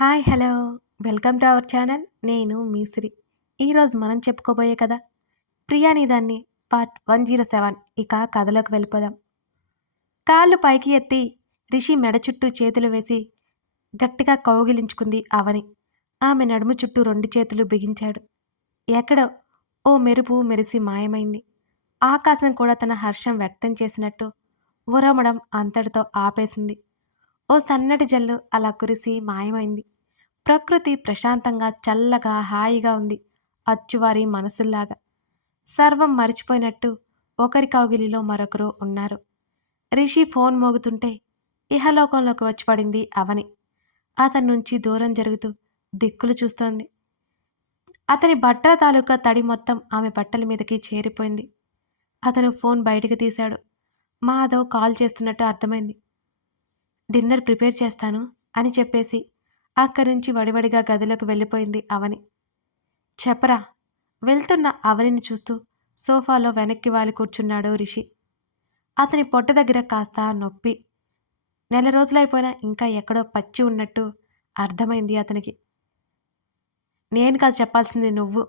Hi hello. Welcome to our channel. నేను మీ ఈరోజు మనం చెప్పుకోబోయే కదా ప్రియాని దాన్ని పార్ట్ వన్ జీరో సెవెన్. ఇక కథలోకి వెళ్ళిపోదాం. కాళ్ళు పైకి ఎత్తి రిషి మెడ చుట్టూ చేతులు వేసి గట్టిగా కౌగిలించుకుంది అవని. ఆమె నడుము చుట్టూ రెండు చేతులు బిగించాడు. ఎక్కడో ఓ మెరుపు మెరిసి మాయమైంది. ఆకాశం కూడా తన హర్షం వ్యక్తం చేసినట్టు ఉరమడం అంతటితో ఆపేసింది. ఓ సన్నటి జల్లు అలా కురిసి మాయమైంది. ప్రకృతి ప్రశాంతంగా చల్లగా హాయిగా ఉంది అచ్చువారి మనసుల్లాగా. సర్వం మరిచిపోయినట్టు ఒకరి కౌగిలిలో మరొకరు ఉన్నారు. రిషి ఫోన్ మోగుతుంటే ఇహలోకంలోకి వచ్చి పడింది అవని. అతని నుంచి దూరం జరుగుతూ దిక్కులు చూస్తోంది. అతని బట్టల తాలూకా తడి మొత్తం ఆమె బట్టల మీదకి చేరిపోయింది. అతను ఫోన్ బయటకు తీశాడు. మాధవ్ కాల్ చేస్తున్నట్టు అర్థమైంది. డిన్నర్ ప్రిపేర్ చేస్తాను అని చెప్పేసి అక్కడి నుంచి వడివడిగా గదిలోకి వెళ్ళిపోయింది అవని. చెప్పరా వెళ్తున్న అవనిని చూస్తూ సోఫాలో వెనక్కి వాలి కూర్చున్నాడు రిషి. అతని పొట్ట దగ్గర కాస్త నొప్పి. నెల రోజులైపోయినా ఇంకా ఎక్కడో పచ్చి ఉన్నట్టు అర్థమైంది అతనికి. నేను కాదు చెప్పాల్సింది నువ్వు.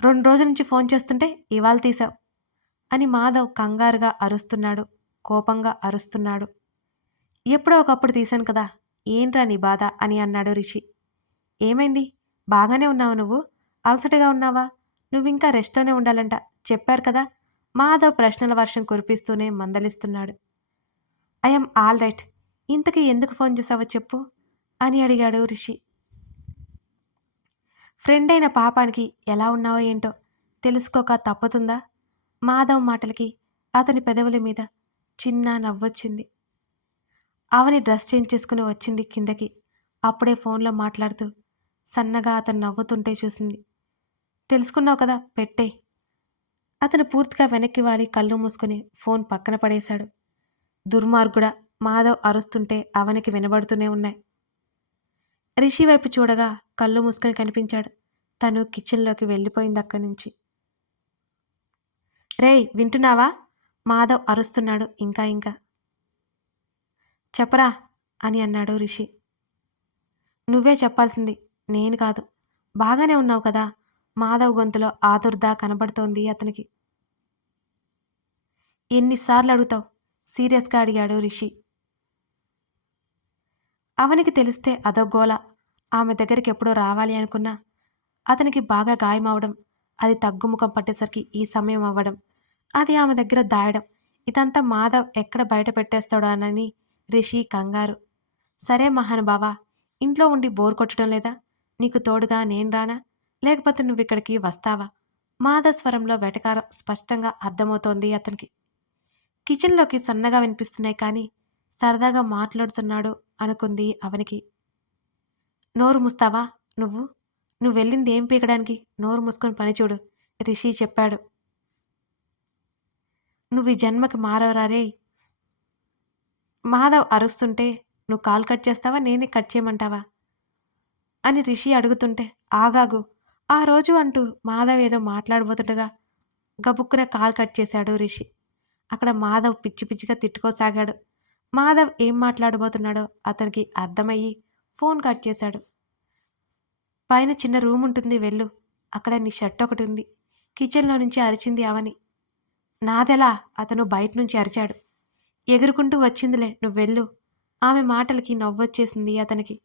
రెండు రోజుల నుంచి ఫోన్ చేస్తుంటే ఇవాళ తీసావు అని మాధవ్ కంగారుగా అరుస్తున్నాడు కోపంగా అరుస్తున్నాడు. ఎప్పుడో ఒకప్పుడు తీశాను కదా. ఏంట్రా నీ బాధ? అని అన్నాడు రిషి. ఏమైంది? బాగానే ఉన్నావు నువ్వు? అలసటగా ఉన్నావా? నువ్వు ఇంకా రెస్ట్లోనే ఉండాలంట. చెప్పారు కదా. మాధవ్ ప్రశ్నల వర్షం కురిపిస్తూనే మందలిస్తున్నాడు. I'm all right. ఇంతకీ ఎందుకు ఫోన్ చేసావో చెప్పు? అని అడిగాడు రిషి. ఫ్రెండ్ అయిన పాపానికి ఎలా ఉన్నావో ఏంటో తెలుసుకోక తప్పుతుందా? మాధవ్ మాటలకి అతని పెదవుల మీద చిన్న నవ్వొచ్చింది. ఆవని డ్రెస్ చేంజ్ చేసుకుని వచ్చింది కిందకి. అప్పుడే ఫోన్లో మాట్లాడుతూ సన్నగా అతను నవ్వుతుంటే చూసింది. తెలుసుకున్నావు కదా పెట్టే. అతను పూర్తిగా వెనక్కి వాలి కళ్ళు మూసుకుని ఫోన్ పక్కన పడేశాడు. దుర్మార్గుడా మాధవ్ అరుస్తుంటే అవనికి వినబడుతూనే ఉన్నాయి. రిషి వైపు చూడగా కళ్ళు మూసుకొని కనిపించాడు. తను కిచెన్లోకి వెళ్ళిపోయింది అక్కడి నుంచి. రేయ్ వింటున్నావా? మాధవ్ అరుస్తున్నాడు ఇంకా ఇంకా. చెప్పరా? అని అన్నాడు రిషి. నువ్వే చెప్పాల్సింది నేను కాదు. బాగానే ఉన్నావు కదా? మాధవ్ గొంతులో ఆదుర్ద కనబడుతోంది అతనికి. ఎన్నిసార్లు అడుగుతావు? సీరియస్గా అడిగాడు రిషి. అవనికి తెలిస్తే అదో గోల. ఆమె దగ్గరికి ఎప్పుడో రావాలి అనుకున్నా. అతనికి బాగా గాయమవడం అది తగ్గుముఖం పట్టేసరికి ఈ సమయం అవ్వడం అది ఆమె దగ్గర దాయడం ఇదంతా మాధవ్ ఎక్కడ బయట పెట్టేస్తాడో అనని రిషి కంగారు. సరే మహానుభావా ఇంట్లో ఉండి బోర్ కొట్టడం లేదా? నీకు తోడుగా నేను రానా? లేకపోతే నువ్వు ఇక్కడికి వస్తావా? మాధస్వరంలో వెటకారం స్పష్టంగా అర్థమవుతోంది అతనికి. కిచెన్లోకి సన్నగా వినిపిస్తున్నాయి కానీ సరదాగా మాట్లాడుతున్నాడు అనుకుంది అవనికి. నోరు ముస్తావా నువ్వు? నువ్వు వెళ్ళింది ఏం పీకడానికి? నోరు మూసుకొని పని చూడు రిషి చెప్పాడు. నువ్వు ఈ జన్మకి మారవరారే మాధవ్ అరుస్తుంటే నువ్వు కాల్ కట్ చేస్తావా? నేనే కట్ చేయమంటావా? అని రిషి అడుగుతుంటే ఆగాగు. ఆ రోజు అంటూ మాధవ్ ఏదో మాట్లాడబోతుండగా గబుక్కున కాల్ కట్ చేశాడు రిషి. అక్కడ మాధవ్ పిచ్చి పిచ్చిగా తిట్టుకోసాగాడు. మాధవ్ ఏం మాట్లాడబోతున్నాడో అతనికి అర్థమయ్యి ఫోన్ కట్ చేశాడు. పైన చిన్న రూమ్ ఉంటుంది వెళ్ళు. అక్కడ నీ షర్ట్ ఒకటి ఉంది కిచెన్లో నుంచి అరిచింది అవని. నాదెలా? అతను బయట నుంచి అరిచాడు. ఎగురుకుంటూ వచ్చిందిలే నువ్వెళ్ళు ఆమె మాటలకి నవ్వొచ్చేసింది అతనికి.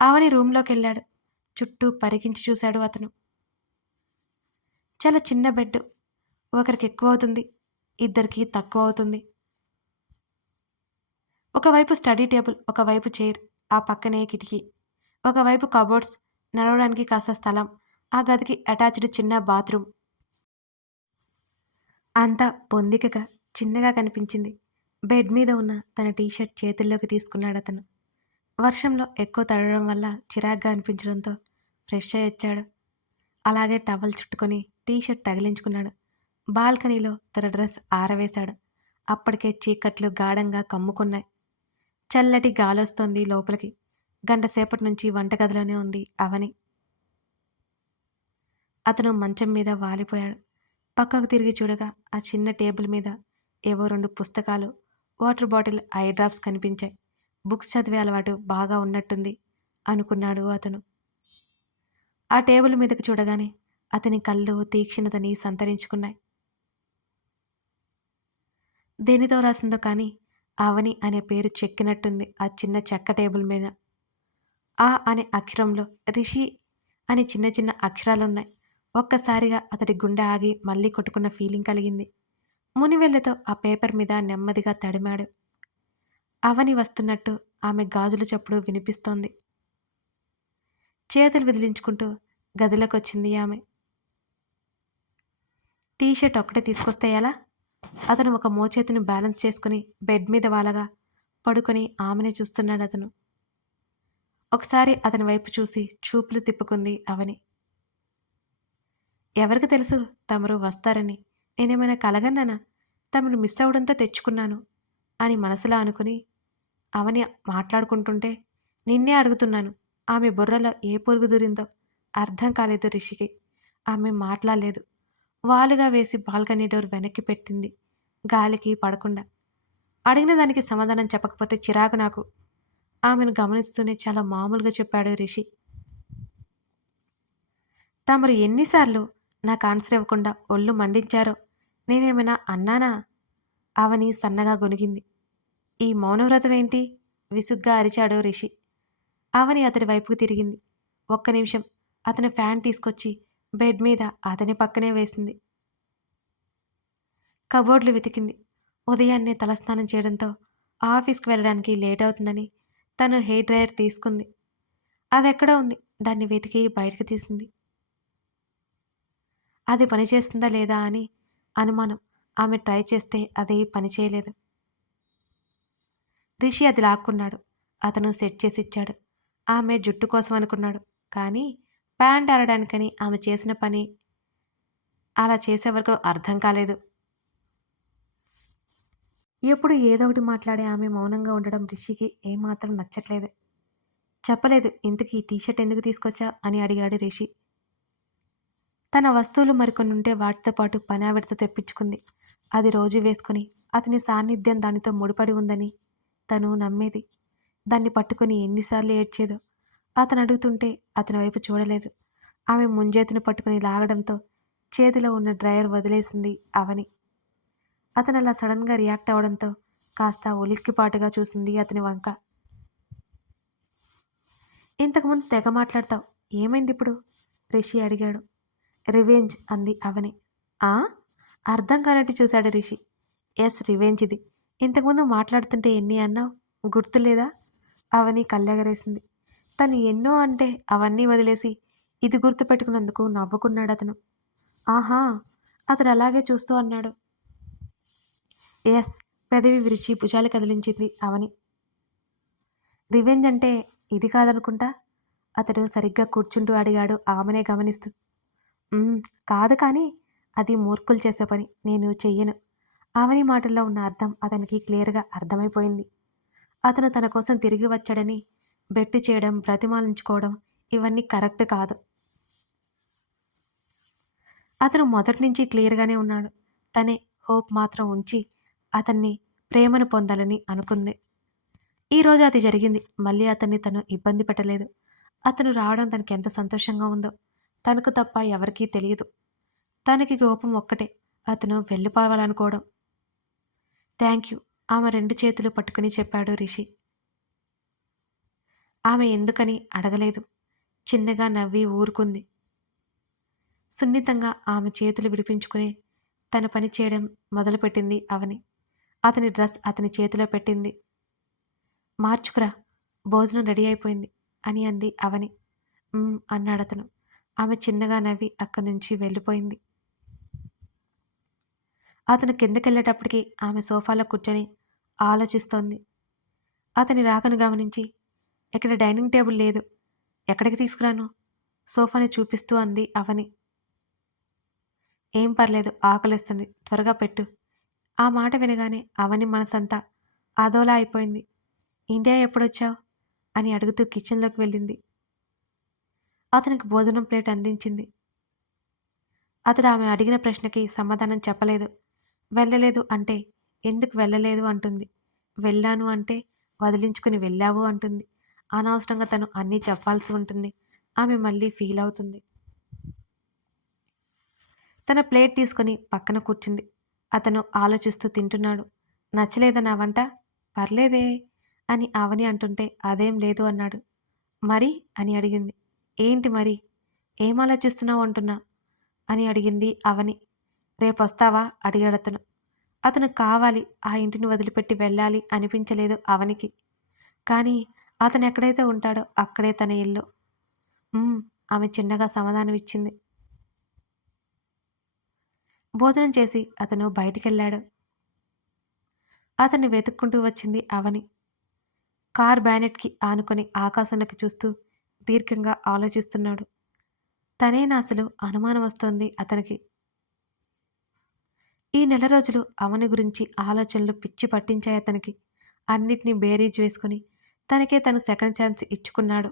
ఆవని రూమ్లోకి వెళ్ళాడు చుట్టూ పరికించి చూశాడు అతను. చాలా చిన్న బెడ్ ఒకరికి ఎక్కువ అవుతుంది ఇద్దరికి తక్కువ అవుతుంది. ఒకవైపు స్టడీ టేబుల్ ఒకవైపు చైర్ ఆ పక్కనే కిటికీ. ఒకవైపు కబోర్డ్స్ నడవడానికి కాస్త స్థలం ఆ గదికి అటాచ్డ్ చిన్న బాత్రూమ్. అంతా పొందికగా చిన్నగా కనిపించింది. బెడ్ మీద ఉన్న తన టీషర్ట్ చేతుల్లోకి తీసుకున్నాడు అతను. వర్షంలో ఎక్కువ తడవడం వల్ల చిరాగ్గా అనిపించడంతో ఫ్రెష్ అయ్యి వచ్చాడు. అలాగే టవల్ చుట్టుకొని టీషర్ట్ తగిలించుకున్నాడు. బాల్కనీలో తన డ్రెస్ ఆరవేశాడు. అప్పటికే చీకట్లు గాఢంగా కమ్ముకున్నాయి. చల్లటి గాలొస్తోంది లోపలికి. గంట సేపటి నుంచి వంటగదిలోనే ఉంది అవని. అతను మంచం మీద వాలిపోయాడు. పక్కకు తిరిగి చూడగా ఆ చిన్న టేబుల్ మీద ఏవో రెండు పుస్తకాలు వాటర్ బాటిల్ ఐ డ్రాప్స్ కనిపించాయి. బుక్స్ చదివే అలవాటు బాగా ఉన్నట్టుంది అనుకున్నాడు అతను. ఆ టేబుల్ మీదకు చూడగానే అతని కళ్ళు తీక్షణతని సంతరించుకున్నాయి. దేనితో రాసిందో కానీ అవని అనే పేరు చెక్కినట్టుంది ఆ చిన్న చెక్క టేబుల్ మీద. ఆ అనే అక్షరంలో రిషి అనే చిన్న చిన్న అక్షరాలున్నాయి. ఒక్కసారిగా అతడి గుండె ఆగి మళ్ళీ కొట్టుకున్న ఫీలింగ్ కలిగింది. మునివెల్లతో ఆ పేపర్ మీద నెమ్మదిగా తడిమాడు. అవని వస్తున్నట్టు ఆమె గాజుల చప్పుడు వినిపిస్తోంది. చేతులు విదిలించుకుంటూ గదిలోకి వచ్చింది ఆమె. టీషర్ట్ ఒక్కటే తీసుకొస్తే ఎలా? అతను ఒక మోచేతిని బ్యాలెన్స్ చేసుకుని బెడ్ మీద వాలగా పడుకొని ఆమెనే చూస్తున్నాడు అతను. ఒకసారి అతని వైపు చూసి చూపులు తిప్పుకుంది అవని. ఎవరికి తెలుసు తమరు వస్తారని నేనేమైనా కలగన్నానా? తమను మిస్ అవడంతో తెచ్చుకున్నాను అని మనసులో అనుకుని అవని మాట్లాడుకుంటుంటే నిన్నే అడుగుతున్నాను ఆమె బుర్రలో ఏ పురుగు దూరిందో అర్థం కాలేదు రిషికి. ఆమె మాట్లాడలేదు. వాలుగా వేసి బాల్కనీ డోర్ వెనక్కి పెట్టింది గాలికి పడకుండా. అడిగిన దానికి సమాధానం చెప్పకపోతే చిరాకు నాకు. ఆమెను గమనిస్తూనే చాలా మామూలుగా చెప్పాడు రిషి. తమరు ఎన్నిసార్లు నాకు ఆన్సర్ ఇవ్వకుండా ఒళ్ళు మండించారో నేనేమైనా అన్నానా? అవని సన్నగా గొనిగింది ఈ మౌనవ్రతం ఏంటి? విసుగ్గా అరిచాడు రిషి. అవని అతడి వైపుకు తిరిగింది. ఒక్క నిమిషం. అతను ఫ్యాన్ తీసుకొచ్చి బెడ్ మీద అతని పక్కనే వేసింది. కబోర్డ్లు వెతికింది. ఉదయాన్నే తలస్నానం చేయడంతో ఆఫీస్కి వెళ్ళడానికి లేట్ అవుతుందని తను హెయిర్ డ్రయర్ తీసుకుంది. అది ఎక్కడ ఉంది. దాన్ని వెతికి బయటకు తీసింది. అది పనిచేస్తుందా లేదా అని అనుమానం. ఆమె ట్రై చేస్తే అది పని చేయలేదు. రిషి అది లాక్కున్నాడు. అతను సెట్ చేసి ఇచ్చాడు ఆమె జుట్టు కోసం అనుకున్నాడు. కానీ ప్యాంట్ ఆరడానికని ఆమె చేసిన పని అలా చేసే వరకు అర్థం కాలేదు. ఎప్పుడు ఏదో ఒకటి మాట్లాడే ఆమె మౌనంగా ఉండడం రిషికి ఏమాత్రం నచ్చట్లేదు. చెప్పలేదు ఇంతకీ ఈ టీషర్ట్ ఎందుకు తీసుకొచ్చా? అని అడిగాడు రిషి. తన వస్తువులు మరికొన్ని ఉంటే వాటితో పాటు పని తెప్పించుకుంది. అది రోజు వేసుకుని అతని సాన్నిధ్యం దానితో ముడిపడి ఉందని తను నమ్మేది. దాన్ని పట్టుకుని ఎన్నిసార్లు ఏడ్చేదో అతను అడుగుతుంటే అతని వైపు చూడలేదు. ఆమె ముంజేతిని పట్టుకుని లాగడంతో చేతిలో ఉన్న డ్రైయర్ వదిలేసింది అవని. అతను అలా సడన్గా రియాక్ట్ అవడంతో కాస్త ఉలిక్కిపాటుగా చూసింది అతని వంక. ఇంతకుముందు తెగ మాట్లాడతావు. ఏమైంది ఇప్పుడు? రిషి అడిగాడు. రివెంజ్ అంది అవని. ఆ? అర్థం కానట్టు చూశాడు రిషి. ఎస్ రివెంజ్ ఇది. ఇంతకుముందు మాట్లాడుతుంటే ఎన్ని అన్నావు? గుర్తులేదా? అవని కళ్ళెగరేసింది. తను ఎన్నో అంటే అవన్నీ వదిలేసి ఇది గుర్తుపెట్టుకున్నందుకు నవ్వుకున్నాడు అతను. ఆహా అతను అలాగే చూస్తూ అన్నాడు. ఎస్ పెదవి విరిచి భుజాలు కదిలించింది అవని. రివెంజ్ అంటే ఇది కాదనుకుంటా? అతడు సరిగ్గా కూర్చుంటూ అడిగాడు ఆమెనే గమనిస్తూ. కాదు కానీ అది మూర్ఖులు చేసే పని. నేను చెయ్యను. ఆవని మాటల్లో ఉన్న అర్థం అతనికి క్లియర్గా అర్థమైపోయింది. అతను తన కోసం తిరిగి వచ్చాడని బెట్టు చేయడం బ్రతిమాలించుకోవడం ఇవన్నీ కరెక్ట్ కాదు. అతను మొదటి నుంచి క్లియర్గానే ఉన్నాడు. తనే హోప్ మాత్రం ఉంచి అతన్ని ప్రేమను పొందాలని అనుకుంది. ఈరోజు అది జరిగింది. మళ్ళీ అతన్ని తను ఇబ్బంది పెట్టలేదు. అతను రావడం తనకి ఎంత సంతోషంగా ఉందో. తనకు తప్ప ఎవరికీ తెలియదు. తనకి కోపం ఒక్కటే అతను వెళ్ళిపోవాలనుకోవడం. థ్యాంక్ యూ ఆమె రెండు చేతులు పట్టుకుని చెప్పాడు రిషి. ఆమె ఎందుకని అడగలేదు. చిన్నగా నవ్వి ఊరుకుంది. సున్నితంగా ఆమె చేతులు విడిపించుకుని తన పని చేయడం మొదలుపెట్టింది అవని. అతని డ్రెస్ అతని చేతిలో పెట్టింది. మార్చుకురా భోజనం రెడీ అయిపోయింది అని అంది అవని. అన్నాడతను. అన్నాడు అతను ఆమె చిన్నగా నవ్వి అక్కడి నుంచి వెళ్ళిపోయింది. అతను కిందకెళ్ళేటప్పటికి ఆమె సోఫాలో కూర్చొని ఆలోచిస్తోంది. అతని రాకను గమనించి ఇక్కడ డైనింగ్ టేబుల్ లేదు. ఎక్కడికి తీసుకురాను? సోఫాని చూపిస్తూ అంది అవని. ఏం పర్లేదు ఆకలిస్తుంది. త్వరగా పెట్టు ఆ మాట వినగానే అవని మనసంతా అదోలా అయిపోయింది. ఇండియా ఎప్పుడొచ్చావు అని అడుగుతూ కిచెన్లోకి వెళ్ళింది. అతనికి భోజనం ప్లేట్ అందించింది. అతడు ఆమె అడిగిన ప్రశ్నకి సమాధానం చెప్పలేదు. వెళ్ళలేదు అంటే ఎందుకు వెళ్ళలేదు అంటుంది. వెళ్ళాను అంటే వదిలించుకుని వెళ్ళావు అంటుంది. అనవసరంగా తను అన్నీ చెప్పాల్సి ఉంటుంది. ఆమె మళ్ళీ ఫీల్ అవుతుంది. తన ప్లేట్ తీసుకొని పక్కన కూర్చుంది. అతను ఆలోచిస్తూ తింటున్నాడు. నచ్చలేదా నా వంట? పర్లేదే అని అవని అంటుంటే అదేం లేదు అన్నాడు. మరి? అని అడిగింది. ఏంటి మరి? ఏం ఆలోచిస్తున్నావు అంటున్నా? అని అడిగింది అవని. రేపొస్తావా? అడిగాడు అతను. అతను కావాలి. ఆ ఇంటిని వదిలిపెట్టి వెళ్ళాలి అనిపించలేదు అవనికి. కానీ అతను ఎక్కడైతే ఉంటాడో అక్కడే తన ఇల్లు. ఆమె చిన్నగా సమాధానం ఇచ్చింది భోజనం చేసి అతను బయటికెళ్ళాడు. అతన్ని వెతుక్కుంటూ వచ్చింది అవని. కార్ బ్యానెట్కి ఆనుకొని ఆకాశంలోకి చూస్తూ దీర్ఘంగా ఆలోచిస్తున్నాడు. తనేనా అసలు అనుమానం వస్తోంది అతనికి. ఈ నెల రోజులు అవని గురించి ఆలోచనలు పిచ్చి పట్టించాయి అతనికి. అన్నిటినీ బేరీజ్ వేసుకుని తనకే తను సెకండ్ ఛాన్స్ ఇచ్చుకున్నాడు.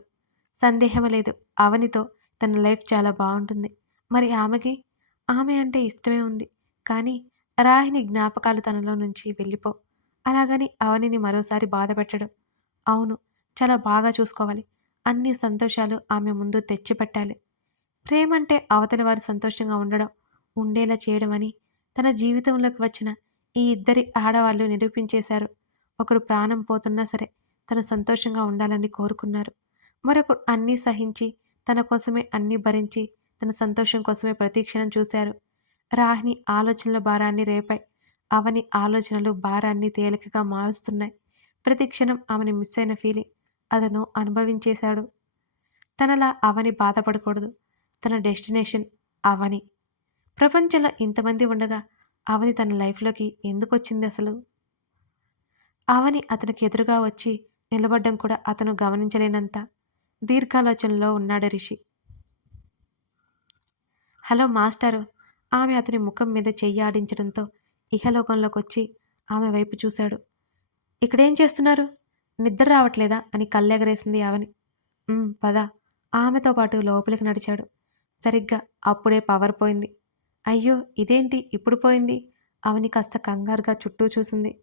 సందేహం లేదు. అవనితో తన లైఫ్ చాలా బాగుంటుంది. మరి ఆమెకి? ఆమె అంటే ఇష్టమే ఉంది. కానీ రాహిని జ్ఞాపకాలు తనలో నుంచి వెళ్ళిపో. అలాగని అవనిని మరోసారి బాధ పెట్టడం అవును చాలా బాగా చూసుకోవాలి. అన్ని సంతోషాలు ఆమె ముందు తెచ్చిపెట్టాలి. ప్రేమంటే అవతలి వారు సంతోషంగా ఉండడం ఉండేలా చేయడం అని తన జీవితంలోకి వచ్చిన ఈ ఇద్దరి ఆడవాళ్ళు నిరూపించేశారు. ఒకరు ప్రాణం పోతున్నా సరే తను సంతోషంగా ఉండాలని కోరుకున్నారు. మరొకరు అన్నీ సహించి తన కోసమే అన్నీ భరించి తన సంతోషం కోసమే ప్రతీక్షణం చూశారు. రాహిని ఆలోచనల భారాన్ని రేపాయి. అవని ఆలోచనలు భారాన్ని తేలికగా మారుస్తున్నాయి. ప్రతిక్షణం ఆమెను మిస్ అయిన ఫీలింగ్ అతను అనుభవించేశాడు. తనలా అవని బాధపడకూడదు. తన డెస్టినేషన్ అవని. ప్రపంచంలో ఇంతమంది ఉండగా అవని తన లైఫ్లోకి ఎందుకు వచ్చింది అసలు? అవని అతనికి ఎదురుగా వచ్చి నిలబడ్డం కూడా అతను గమనించలేనంత దీర్ఘాలోచనలో ఉన్నాడు రిషి. హలో మాస్టారు. ఆమె అతని ముఖం మీద చెయ్యి ఆడించడంతో ఇహలోకంలోకి వచ్చి ఆమె వైపు చూశాడు. ఇక్కడేం చేస్తున్నారు? నిద్ర రావట్లేదా? అని కళ్ళెగరేసింది ఆవని పద. ఆమెతో పాటు లోపలికి నడిచాడు. సరిగ్గా అప్పుడే పవర్ పోయింది. అయ్యో ఇదేంటి? ఇప్పుడు పోయింది? అవని కాస్త కంగారుగా చుట్టూ చూసింది.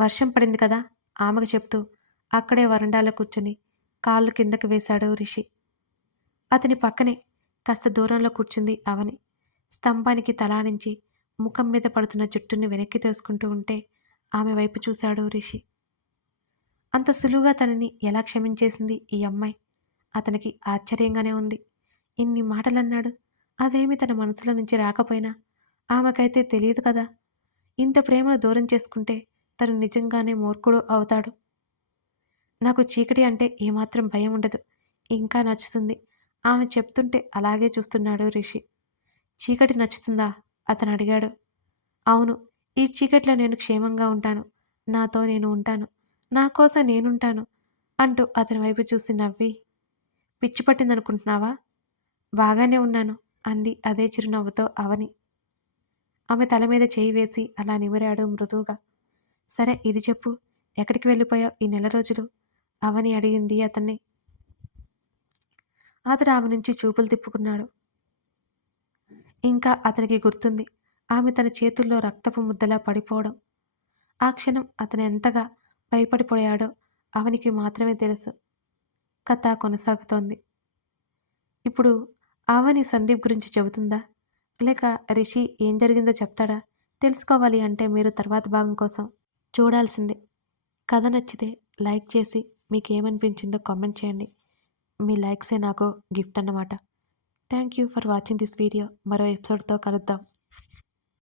వర్షం పడింది కదా? ఆమెకు చెప్తూ అక్కడే వరండాలో కూర్చుని కాళ్ళు కిందకి వేశాడు రిషి. అతని పక్కనే కాస్త దూరంలో కూర్చుంది అవని. స్తంభానికి తలాడించి ముఖం మీద పడుతున్న జుట్టుని వెనక్కి తోసుకుంటూ ఉంటే ఆమె వైపు చూశాడు రిషి. అంత సులువుగా తనని ఎలా క్షమించేసింది ఈ అమ్మాయి? అతనికి ఆశ్చర్యంగానే ఉంది. ఇన్ని మాటలన్నాడు. అదేమి తన మనసులో నుంచి రాకపోయినా? ఆమెకైతే తెలియదు కదా? ఇంత ప్రేమను దూరం చేసుకుంటే తను నిజంగానే మూర్ఖుడు అవుతాడు. నాకు చీకటి అంటే ఏమాత్రం భయం ఉండదు. ఇంకా నచ్చుతుంది. ఆమె చెప్తుంటే అలాగే చూస్తున్నాడు రిషి. చీకటి నచ్చుతుందా? అతను అడిగాడు అవును. ఈ చీకట్లో నేను క్షేమంగా ఉంటాను. నాతో నేను ఉంటాను. నా కోసం నేనుంటాను అంటూ అతని వైపు చూసి నవ్వి పిచ్చి పట్టిందనుకుంటున్నావా? బాగానే ఉన్నాను అంది అదే చిరునవ్వుతో అవని. ఆమె తల మీద చేయి వేసి అలా నిమిరాడు మృదువుగా సరే ఇది చెప్పు ఎక్కడికి వెళ్ళిపోయావు ఈ నెల రోజులు? అవని అడిగింది అతన్ని. అతడు ఆమె నుంచి చూపులు తిప్పుకున్నాడు. ఇంకా అతనికి గుర్తుంది ఆమె తన చేతుల్లో రక్తపు ముద్దలా పడిపోవడం. ఆ క్షణం అతను ఎంతగా భయపడిపోయాడో. అవనికి మాత్రమే తెలుసు. కథ కొనసాగుతోంది. ఇప్పుడు అవని సందీప్ గురించి చెబుతుందా? లేక రిషి ఏం జరిగిందో చెప్తాడా? తెలుసుకోవాలి అంటే మీరు తర్వాత భాగం కోసం చూడాల్సిందే. కథ నచ్చితే లైక్ చేసి మీకు ఏమనిపించిందో కామెంట్ చేయండి. మీ లైక్సే నాకు గిఫ్ట్ అన్నమాట. Thank you for watching this video. మరో ఎపిసోడ్తో కలుద్దాం.